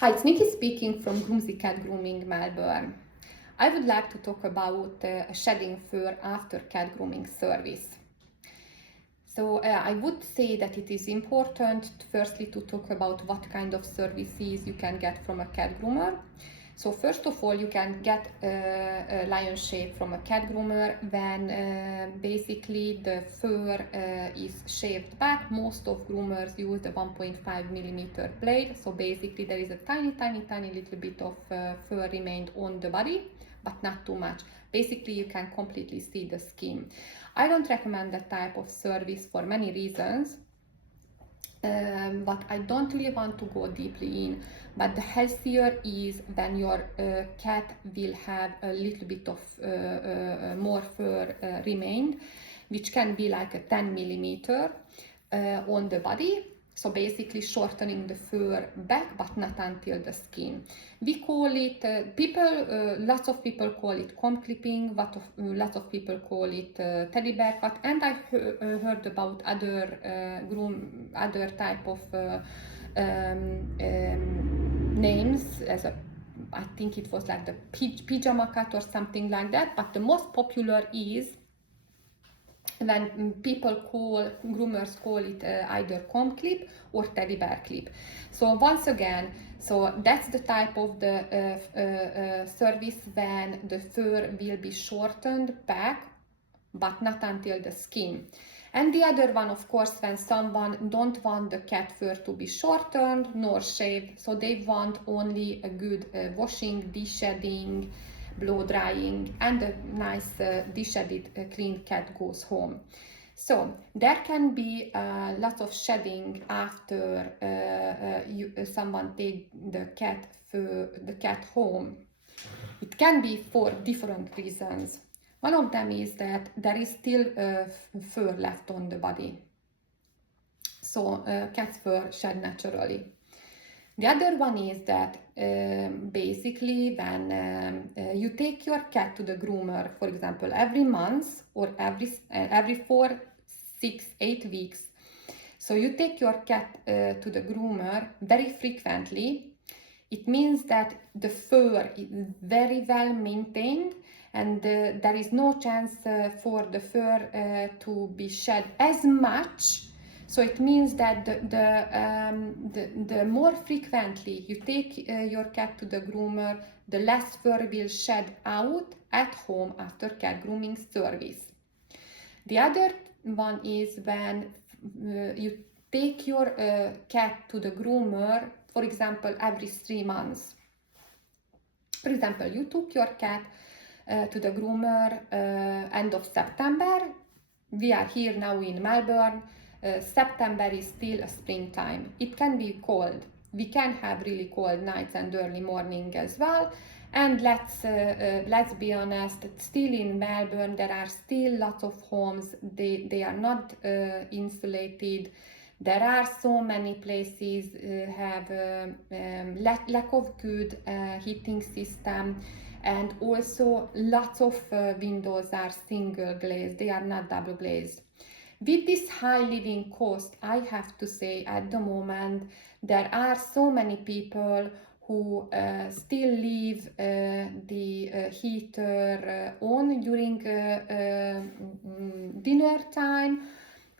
Hi, it's Nikki speaking from Cat Grooming, Melbourne. I would like to talk about shedding fur after cat grooming service. So I would say that it is important firstly to talk about what kind of services you can get from a cat groomer. So first of all, you can get a lion shave from a cat groomer when basically the fur is shaved back. Most of groomers use the 1.5 millimeter blade. So basically there is a tiny little bit of fur remained on the body, but not too much. Basically you can completely see the skin. I don't recommend that type of service for many reasons. But I don't really want to go deeply in. But the healthier is when your cat will have a little bit of more fur remained, which can be like a 10 millimeter on the body. So basically shortening the fur back, but not until the skin. We call it, lots of people call it comb clipping, lots of people call it teddy bear cut, and I heard about other type of names, I think it was like the pyjama cut or something like that, but the most popular is when groomers call it either comb clip or teddy bear clip. So once again, so that's the type of the service when the fur will be shortened back, but not until the skin. And the other one, of course, when someone don't want the cat fur to be shortened nor shaved, so they want only a good washing, de-shedding, blow drying, and a nice de-shedded clean cat goes home. So there can be lots of shedding after someone take the cat home. It can be for different reasons. One of them is that there is still fur left on the body. So cat's fur shed naturally. The other one is that basically when you take your cat to the groomer, for example, every month or every 4, 6, 8 weeks. So you take your cat to the groomer very frequently. It means that the fur is very well maintained, and there is no chance for the fur to be shed as much. So it means that the more frequently you take your cat to the groomer, the less fur will shed out at home after cat grooming service. The other one is when you take your cat to the groomer, for example, every 3 months. For example, you took your cat to the groomer end of September. We are here now in Melbourne. September is still a springtime. It can be cold. We can have really cold nights and early morning as well. And let's be honest, still in Melbourne there are still lots of homes. They are not insulated. There are so many places have lack of good heating system, and also lots of windows are single glazed. They are not double glazed. With this high living cost, I have to say at the moment there are so many people who still leave the heater on during dinner time,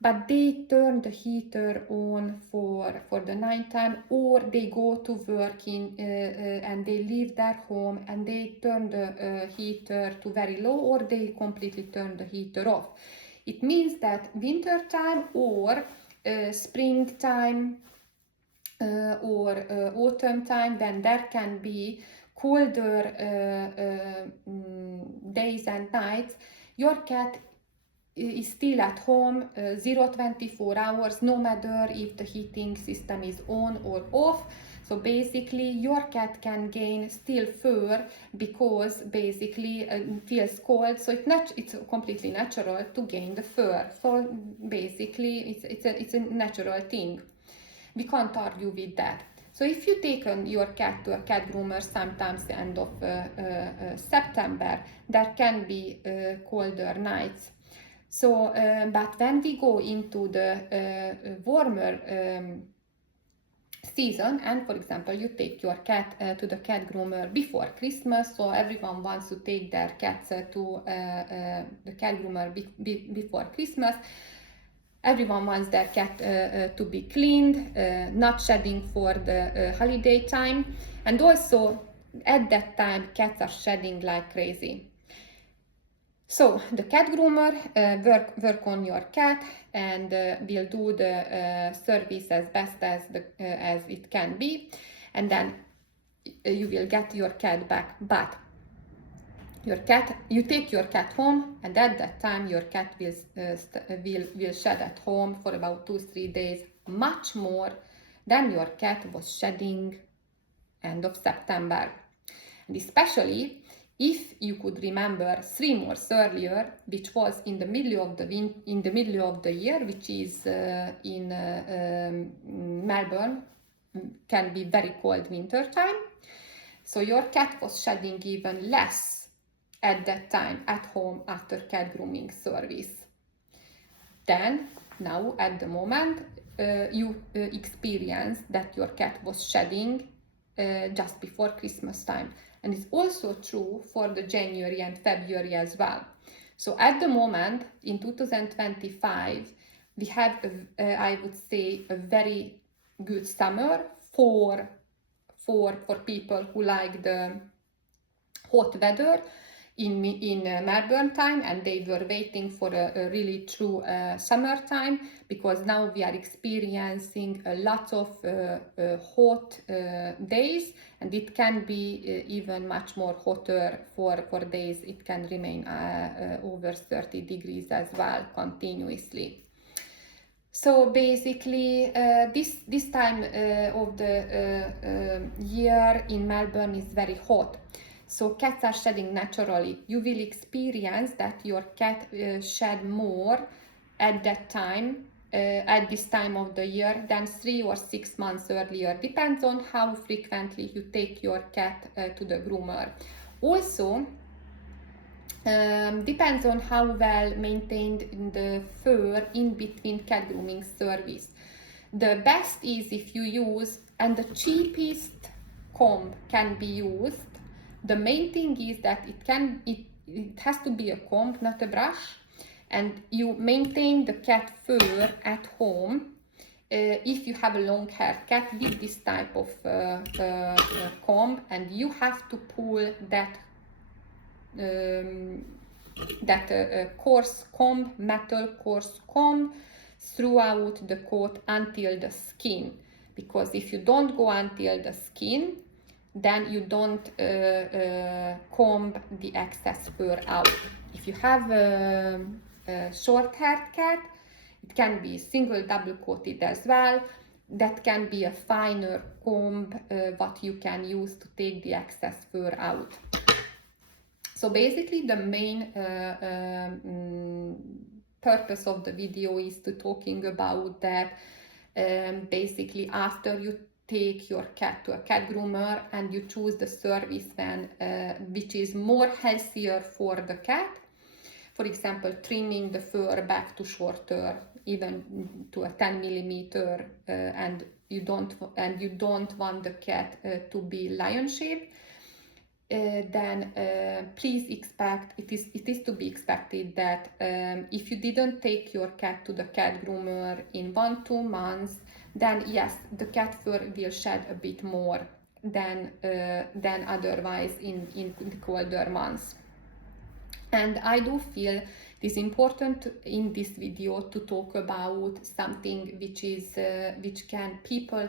but they turn the heater on for the night time, or they go to work and they leave their home and they turn the heater to very low, or they completely turn the heater off. It means that winter time or springtime or autumn time, when there can be colder days and nights, your cat is still at home 24 hours, no matter if the heating system is on or off. So basically your cat can gain still fur because basically feels cold, so it's completely natural to gain the fur. So basically it's a natural thing. We can't argue with that. So if you take your cat to a cat groomer sometimes the end of September, there can be colder nights. So, but when we go into the warmer season, and for example you take your cat to the cat groomer before Christmas, so everyone wants to take their cats to the cat groomer before Christmas. Everyone wants their cat to be cleaned, not shedding for the holiday time, and also at that time cats are shedding like crazy. So the cat groomer work on your cat and will do the service as best as it can be, and then you will get your cat back. But you take your cat home, and at that time your cat will shed at home for about 2-3 days, much more than your cat was shedding end of September, and especially if you could remember 3 months earlier, which was in the middle of the year, which is in Melbourne, can be very cold winter time. So your cat was shedding even less at that time at home after cat grooming service. Then, now at the moment, you experience that your cat was shedding just before Christmas time. And it's also true for the January and February as well. So at the moment, in 2025, we have, I would say, a very good summer for people who like the hot weather in Melbourne time, and they were waiting for a really true summertime, because now we are experiencing a lot of hot days, and it can be even much more hotter for days. It can remain over 30 degrees as well continuously. So basically, this time of the year in Melbourne is very hot. So cats are shedding naturally. You will experience that your cat shed more at that time, at this time of the year, than 3 or 6 months earlier. Depends on how frequently you take your cat to the groomer. Also, depends on how well maintained the fur in between cat grooming service. The best is if you use, and the cheapest comb can be used. The main thing is that it has to be a comb, not a brush, and you maintain the cat fur at home if you have a long-haired cat with this type of comb, and you have to pull that coarse comb, metal coarse comb, throughout the coat until the skin, because if you don't go until the skin, then you don't comb the excess fur out. If you have a short-haired cat, it can be single, double-coated as well. That can be a finer comb what you can use to take the excess fur out. So basically the main purpose of the video is to talking about that. Basically, after you take your cat to a cat groomer and you choose the service van which is more healthier for the cat, for example trimming the fur back to shorter, even to a 10 millimeter, and you don't want the cat to be lion shaped, then please expect, it is to be expected that if you didn't take your cat to the cat groomer in 1-2 months, then yes, the cat fur will shed a bit more than otherwise in the colder months. And I do feel it is important in this video to talk about something which is people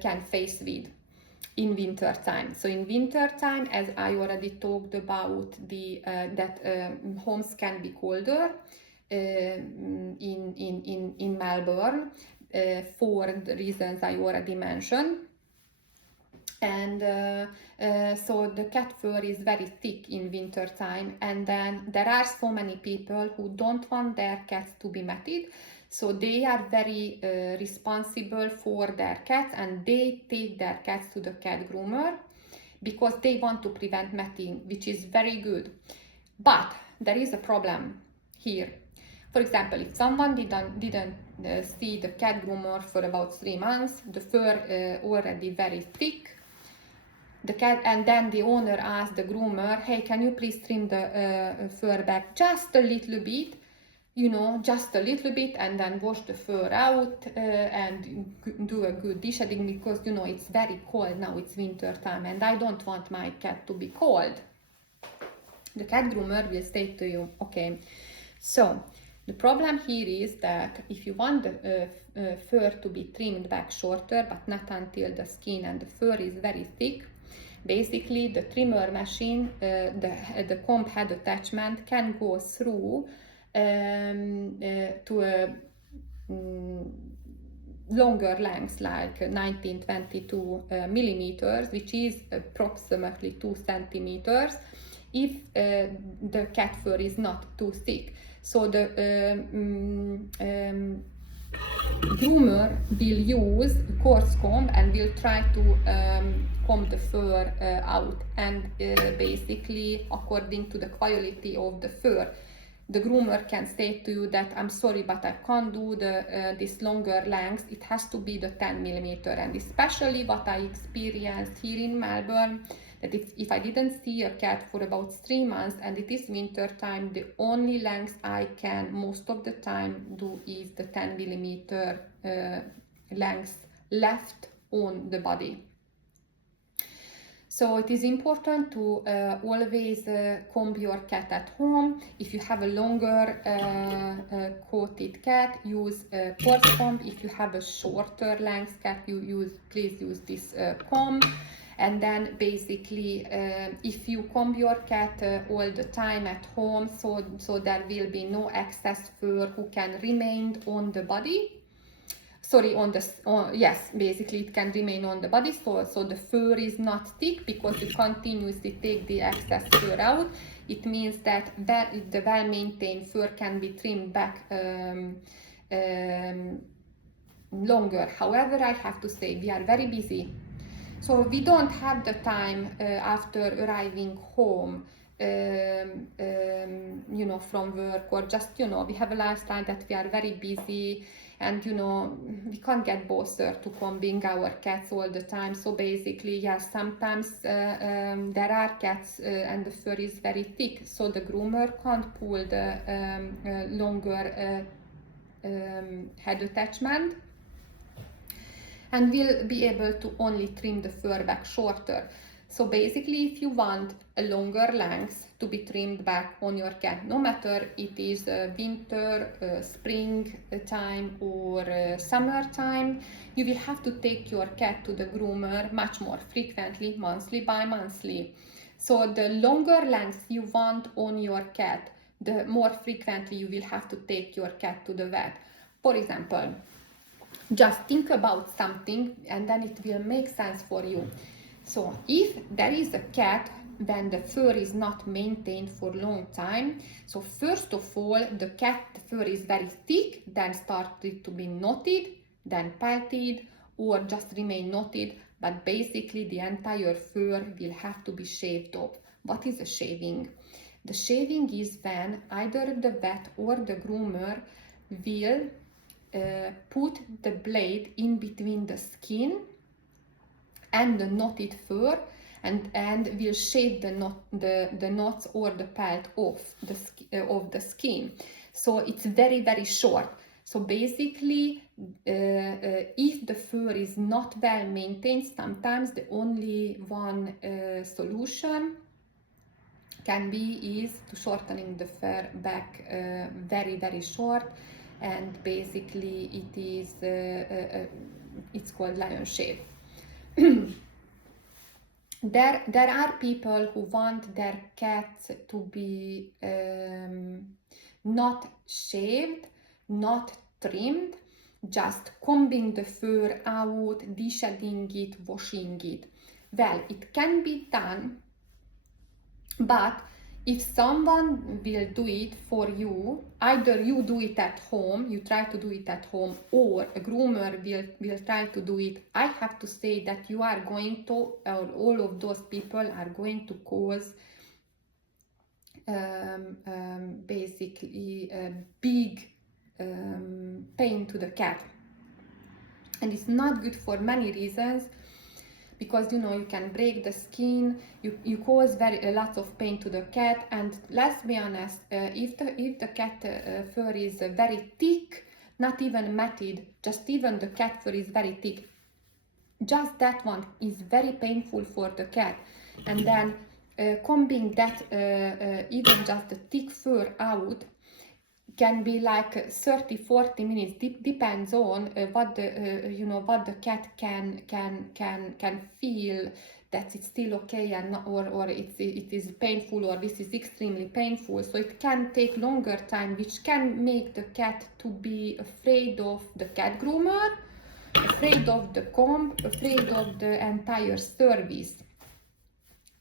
can face with in winter time. So in winter time, as I already talked about, that homes can be colder in Melbourne for the reasons I already mentioned, and so the cat fur is very thick in winter time, and then there are so many people who don't want their cats to be matted, so they are very responsible for their cats, and they take their cats to the cat groomer because they want to prevent matting, which is very good. But there is a problem here. For example, if someone didn't see the cat groomer for about 3 months, the fur already very thick, the cat, and then the owner asked the groomer, hey, can you please trim the fur back just a little bit, just a little bit, and then wash the fur out and do a good de-shedding, because it's very cold now, it's winter time, and I don't want my cat to be cold. The cat groomer will say to you, okay, so the problem here is that if you want the fur to be trimmed back shorter, but not until the skin and the fur is very thick, basically the trimmer machine, the comb head attachment can go through to a longer length, like 1922 millimeters, which is approximately 2 centimeters, if the cat fur is not too thick. So the groomer will use a coarse comb and will try to comb the fur out, and basically according to the quality of the fur, the groomer can say to you that I'm sorry, but I can't do this longer length, it has to be the 10 millimeter. And especially what I experienced here in Melbourne, that if I didn't see a cat for about 3 months and it is winter time, the only length I can most of the time do is the 10 millimeter length left on the body. So it is important to always comb your cat at home. If you have a longer coated cat, use a coarse comb. If you have a shorter length cat, please use this comb. And then basically, if you comb your cat all the time at home, so there will be no excess fur who can remain on the body. Sorry, yes, basically it can remain on the body, so the fur is not thick, because you continuously take the excess fur out. It means that the well-maintained fur can be trimmed back longer. However, I have to say, we are very busy. So we don't have the time after arriving home, from work, or just, we have a lifestyle that we are very busy, and, we can't get bothered to combing our cats all the time. So basically, yes, sometimes there are cats and the fur is very thick, so the groomer can't pull the longer head attachment, and will be able to only trim the fur back shorter. So basically, if you want a longer length to be trimmed back on your cat, no matter it is winter, spring time, or summer time, you will have to take your cat to the groomer much more frequently, monthly by monthly. So the longer length you want on your cat, the more frequently you will have to take your cat to the vet. For example, just think about something and then it will make sense for you. So if there is a cat when the fur is not maintained for a long time, so first of all, the cat fur is very thick, then started to be knotted, then pelted, or just remain knotted, but basically the entire fur will have to be shaved off. What is a shaving? The shaving is when either the vet or the groomer will put the blade in between the skin and the knotted fur, and will shave the knots or the pelt off the skin. So it's very, very short. So basically, if the fur is not well maintained, sometimes the only one solution can be is to shortening the fur back very, very short, and basically it is it's called lion shave. There are people who want their cats to be not shaved, not trimmed, just combing the fur out, de-shedding it, washing it. Well, it can be done, but if someone will do it for you, either you do it at home, you try to do it at home, or a groomer will try to do it, I have to say that you are going to, all of those people are going to cause basically big pain to the cat, and it's not good for many reasons, because you can break the skin, you cause a lot of pain to the cat, and let's be honest, if the cat fur is very thick, not even matted, just even the cat fur is very thick, just that one is very painful for the cat. And then combing that even just the thick fur out can be like 30-40 minutes. Depends on what the cat can feel, that it's still okay, and or it is painful, or this is extremely painful. So it can take longer time, which can make the cat to be afraid of the cat groomer, afraid of the comb, afraid of the entire service.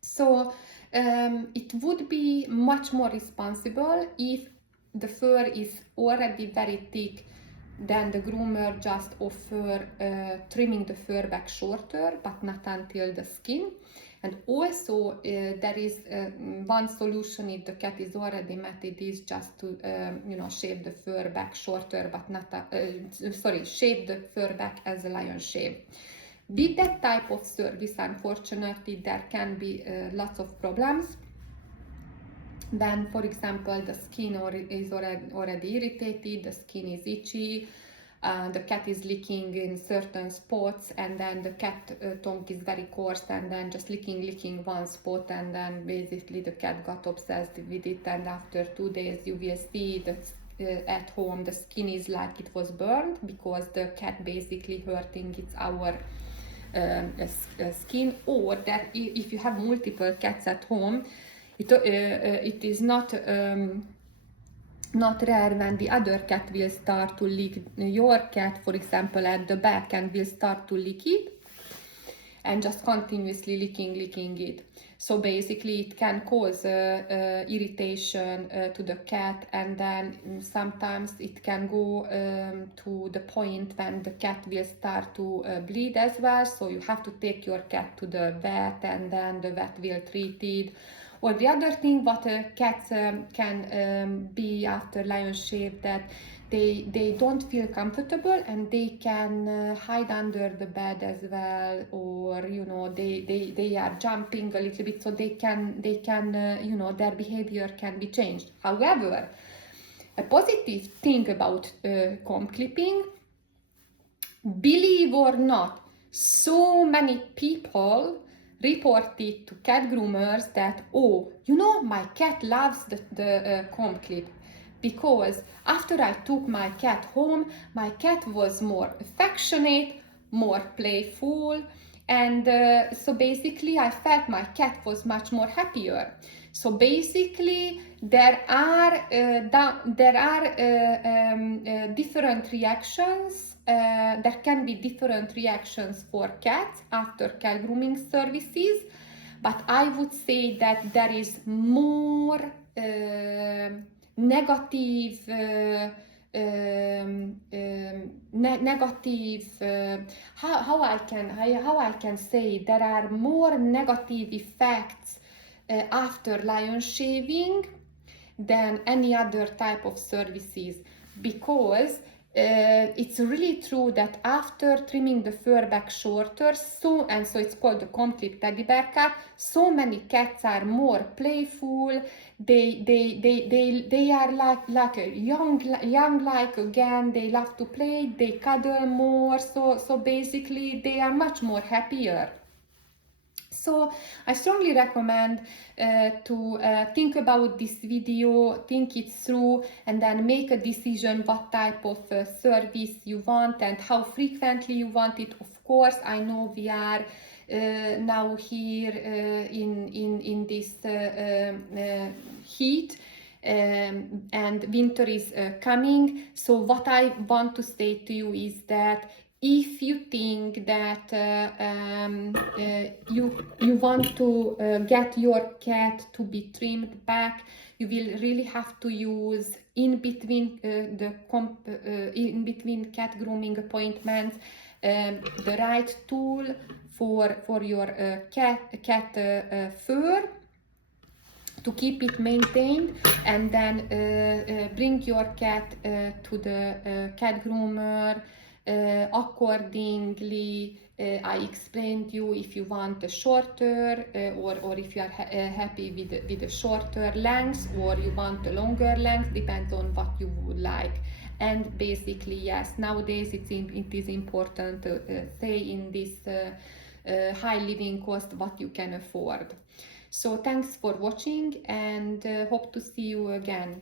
So it would be much more responsible if the fur is already very thick, then the groomer just offer trimming the fur back shorter, but not until the skin. And also there is one solution if the cat is already matted, is just to shave the fur back shorter, but not shave the fur back as a lion shave. With that type of service, unfortunately, there can be lots of problems. Then, for example, the skin is already irritated, the skin is itchy, the cat is licking in certain spots, and then the cat tongue is very coarse, and then just licking one spot, and then basically the cat got obsessed with it, and after 2 days you will see that at home the skin is like it was burned, because the cat basically hurting our skin. Or that if you have multiple cats at home, it is not rare when the other cat will start to lick your cat, for example, at the back, and will start to lick it, and just continuously licking it. So basically it can cause irritation to the cat, and then sometimes it can go to the point when the cat will start to bleed as well. So you have to take your cat to the vet, and then the vet will treat it. Or the other thing what cats can be after lion shave, that they don't feel comfortable, and they can hide under the bed as well, or they are jumping a little bit, so they can their behavior can be changed. However, a positive thing about comb clipping, believe or not, so many people reported to cat groomers that, my cat loves the comb clip, because after I took my cat home, my cat was more affectionate, more playful, and so basically I felt my cat was much more happier. So basically there are different reactions. There can be different reactions for cats after cat grooming services, but I would say that there is more negative how I can say, there are more negative effects after lion shaving than any other type of services, because it's really true that after trimming the fur back shorter, so it's called the comb clip teddy bear cat, so many cats are more playful. They are like a young like again. They love to play. They cuddle more. So basically they are much more happier. So I strongly recommend to think about this video, think it through, and then make a decision what type of service you want and how frequently you want it. Of course, I know we are now here in this heat, and winter is coming. So what I want to say to you is that if you think that you want to get your cat to be trimmed back, you will really have to use in between cat grooming appointments the right tool for your cat fur, to keep it maintained, and then bring your cat to the cat groomer accordingly. I explained you if you want a shorter or if you are happy with a shorter length, or you want a longer length, depends on what you would like. And basically, yes, nowadays it is important to say in this high living cost what you can afford. So thanks for watching, and hope to see you again.